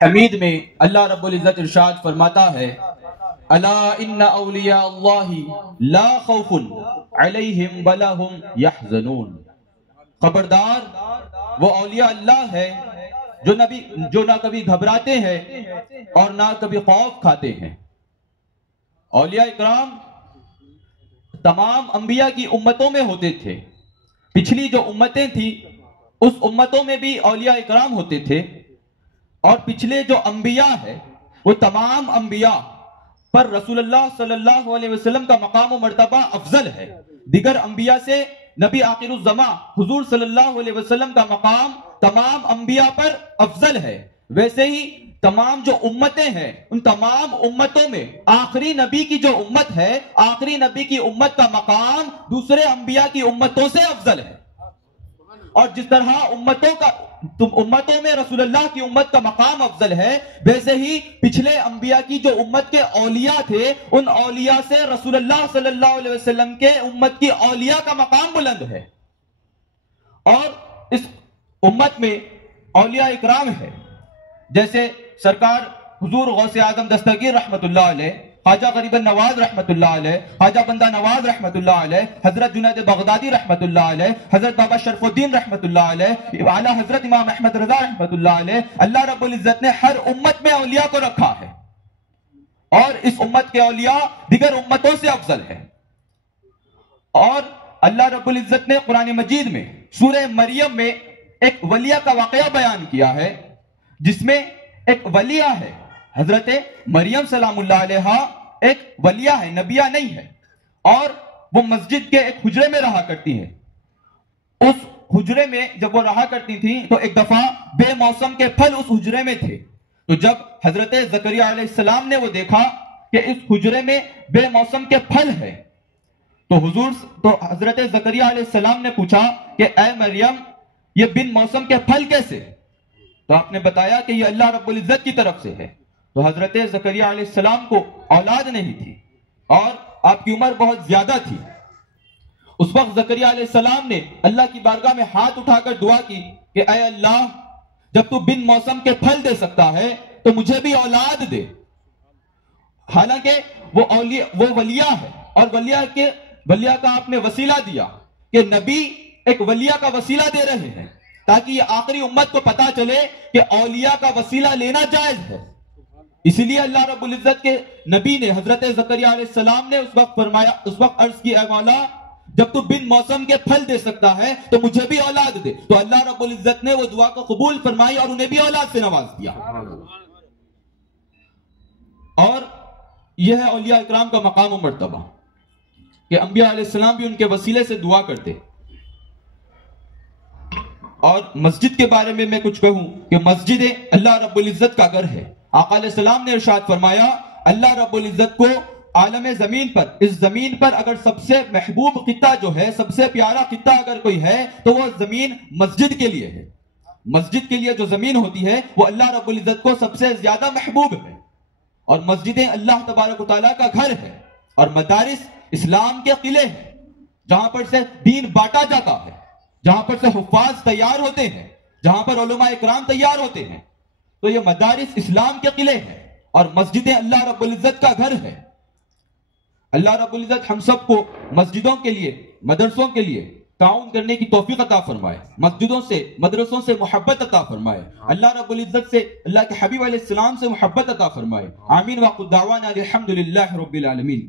حمید میں اللہ رب العزت ارشاد فرماتا ہے الا ان اولیاء اللہ لا خوف علیہم ولا هم یحزنون، خبردار وہ اولیاء اللہ ہے جو نہ کبھی گھبراتے ہیں اور نہ کبھی خوف کھاتے ہیں۔ اولیاء اکرام تمام انبیاء کی امتوں میں ہوتے تھے، پچھلی جو امتیں تھیں اس امتوں میں بھی اولیاء اکرام ہوتے تھے، اور پچھلے جو انبیاء ہیں وہ تمام انبیاء پر رسول اللہ صلی اللہ علیہ وسلم کا مقام و مرتبہ افضل ہے۔ دیگر انبیاء سے نبی آخر الزمان حضور صلی اللہ علیہ وسلم کا مقام تمام انبیاء پر افضل ہے۔ ویسے ہی تمام جو امتیں ہیں ان تمام امتوں میں آخری نبی کی جو امت ہے، آخری نبی کی امت کا مقام دوسرے انبیاء کی امتوں سے افضل ہے۔ اور جس طرح امتوں میں رسول اللہ کی امت کا مقام افضل ہے، ویسے ہی پچھلے انبیاء کی جو امت کے اولیاء تھے ان اولیاء سے رسول اللہ صلی اللہ علیہ وسلم کے امت کی اولیاء کا مقام بلند ہے۔ اور اس امت میں اولیاء اکرام ہے، جیسے سرکار حضور غوث اعظم دستگیر رحمت اللہ علیہ، خواجہ غریب النواز رحمت اللہ علیہ، خواجہ بندہ نواز رحمت اللہ علیہ، حضرت جنید بغدادی رحمت اللہ علیہ، حضرت بابا شرف الدین رحمت اللہ علیہ، اعلیٰ حضرت امام احمد رضا رحمت اللہ علیہ، اللہ رب العزت نے ہر امت میں اولیاء کو رکھا ہے، اور اس امت کے اولیاء دیگر امتوں سے افضل ہے۔ اور اللہ رب العزت نے قرآن مجید میں سورہ مریم میں ایک ولیہ کا واقعہ بیان کیا ہے، جس میں ایک ولیہ ہے، حضرت مریم سلام اللہ علیہ ایک ولیہ ہے، نبیہ نہیں ہے، اور وہ مسجد کے ایک حجرے میں رہا کرتی ہے۔ اس حجرے میں جب وہ رہا کرتی تھی تو ایک دفعہ بے موسم کے پھل اس حجرے میں تھے، تو جب حضرت زکریا علیہ السلام نے وہ دیکھا کہ اس حجرے میں بے موسم کے پھل ہے، تو حضرت زکریا علیہ السلام نے پوچھا کہ اے مریم یہ بن موسم کے پھل کیسے؟ تو آپ نے بتایا کہ یہ اللہ رب العزت کی طرف سے ہے۔ تو حضرت زکریا علیہ السلام کو اولاد نہیں تھی اور آپ کی عمر بہت زیادہ تھی۔ اس وقت زکریا علیہ السلام نے اللہ کی بارگاہ میں ہاتھ اٹھا کر دعا کی کہ اے اللہ جب تو بن موسم کے پھل دے سکتا ہے تو مجھے بھی اولاد دے۔ حالانکہ وہ ولیہ ہے، اور ولیہ کا آپ نے وسیلہ دیا کہ نبی ایک ولیہ کا وسیلہ دے رہے ہیں تاکہ یہ آخری امت کو پتا چلے کہ اولیاء کا وسیلہ لینا جائز ہے۔ اسی لیے اللہ رب العزت کے نبی نے حضرت زکریا علیہ السلام نے اس وقت عرض کی اے مولا جب تو بن موسم کے پھل دے سکتا ہے تو مجھے بھی اولاد دے، تو اللہ رب العزت نے وہ دعا کو قبول فرمائی اور انہیں بھی اولاد سے نواز دیا۔ اور یہ ہے اولیاء اکرام کا مقام و مرتبہ کہ انبیاء علیہ السلام بھی ان کے وسیلے سے دعا کرتے۔ اور مسجد کے بارے میں میں کچھ کہوں کہ مسجد اللہ رب العزت کا گھر ہے۔ آقا علیہ السلام نے ارشاد فرمایا اللہ رب العزت کو عالم زمین پر، اس زمین پر اگر سب سے محبوب خطہ جو ہے، سب سے پیارا خطہ اگر کوئی ہے تو وہ زمین مسجد کے لیے ہے۔ مسجد کے لیے جو زمین ہوتی ہے وہ اللہ رب العزت کو سب سے زیادہ محبوب ہے، اور مسجدیں اللہ تبارک و تعالیٰ کا گھر ہے، اور مدارس اسلام کے قلعے ہیں جہاں پر سے دین بانٹا جاتا ہے، جہاں پر سے حفاظ تیار ہوتے ہیں، جہاں پر علماء اکرام تیار ہوتے ہیں۔ تو یہ مدارس اسلام کے قلعے ہیں اور مسجدیں اللہ رب العزت کا گھر ہے۔ اللہ رب العزت ہم سب کو مسجدوں کے لیے، مدرسوں کے لیے تعاون کرنے کی توفیق عطا فرمائے، مسجدوں سے، مدرسوں سے محبت عطا فرمائے، اللہ رب العزت سے، اللہ کے حبیب علیہ السلام سے محبت عطا فرمائے۔ آمین واخر دعوانا الحمدللہ رب العالمین۔